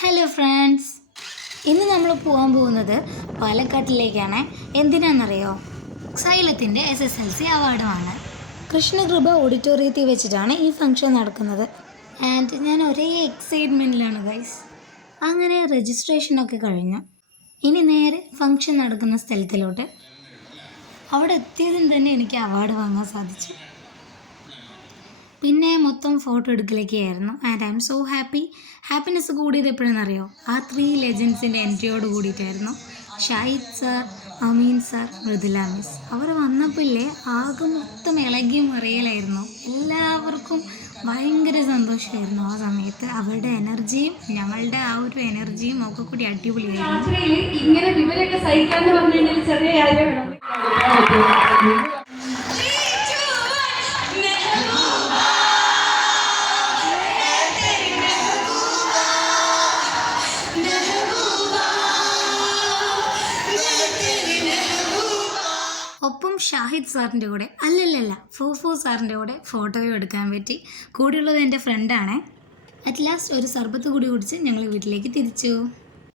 Hello friends, ഇന്ന് നമ്മൾ പോകാൻ പോകുന്നത് പാലക്കാട്ടിലേക്കാണ്. എന്തിനാണെന്നറിയോ? സൈലത്തിൻ്റെ SSLC അവാർഡുമാണ്. കൃഷ്ണകൃപ ഓഡിറ്റോറിയത്തിൽ വെച്ചിട്ടാണ് ഈ ഫംഗ്ഷൻ നടക്കുന്നത്. ആൻഡ് ഞാൻ ഒരേ എക്സൈറ്റ്മെൻറ്റിലാണ് ഗൈസ്. അങ്ങനെ രജിസ്ട്രേഷനൊക്കെ കഴിഞ്ഞു. ഇനി നേരെ ഫംഗ്ഷൻ നടക്കുന്ന സ്ഥലത്തിലോട്ട്. അവിടെ എത്തിയതിന് തന്നെ എനിക്ക് അവാർഡ് വാങ്ങാൻ സാധിച്ചു. പിന്നെ മൊത്തം ഫോട്ടോ എടുക്കലൊക്കെ ആയിരുന്നു. And I M so happiness കൂടിയത് എപ്പോഴെന്നറിയോ? ആ 3 ലെജൻസിൻ്റെ എൻട്രിയോട് കൂടിയിട്ടായിരുന്നു. ഷാഹിദ് സാർ, അമീൻ സാർ, മൃദുല മിസ്. അവർ വന്നപ്പോഴേ ആകെ മൊത്തം ഇളകി മറിയലായിരുന്നു. എല്ലാവർക്കും ഭയങ്കര സന്തോഷമായിരുന്നു ആ സമയത്ത്. അവരുടെ എനർജിയും ഞങ്ങളുടെ ആ ഒരു എനർജിയും ഒക്കെ കൂടി അടിപൊളിയായിരുന്നു. ഇങ്ങനെ വിവരമൊക്കെ സഹിക്കാന്ന് പറഞ്ഞു കഴിഞ്ഞാൽ ചെറിയ കാര്യം വേണം. ഒപ്പം ഷാഹിദ് സാറിൻ്റെ കൂടെ അല്ലല്ല ഫോഫോ സാറിൻ്റെ കൂടെ ഫോട്ടോയും എടുക്കാൻ പറ്റി. കൂടെയുള്ളത് എൻ്റെ ഫ്രണ്ടാണ്. അറ്റ് ലാസ്റ്റ് ഒരു സർബത്ത് കൂടി കുടിച്ച് ഞങ്ങൾ വീട്ടിലേക്ക് തിരിച്ചു.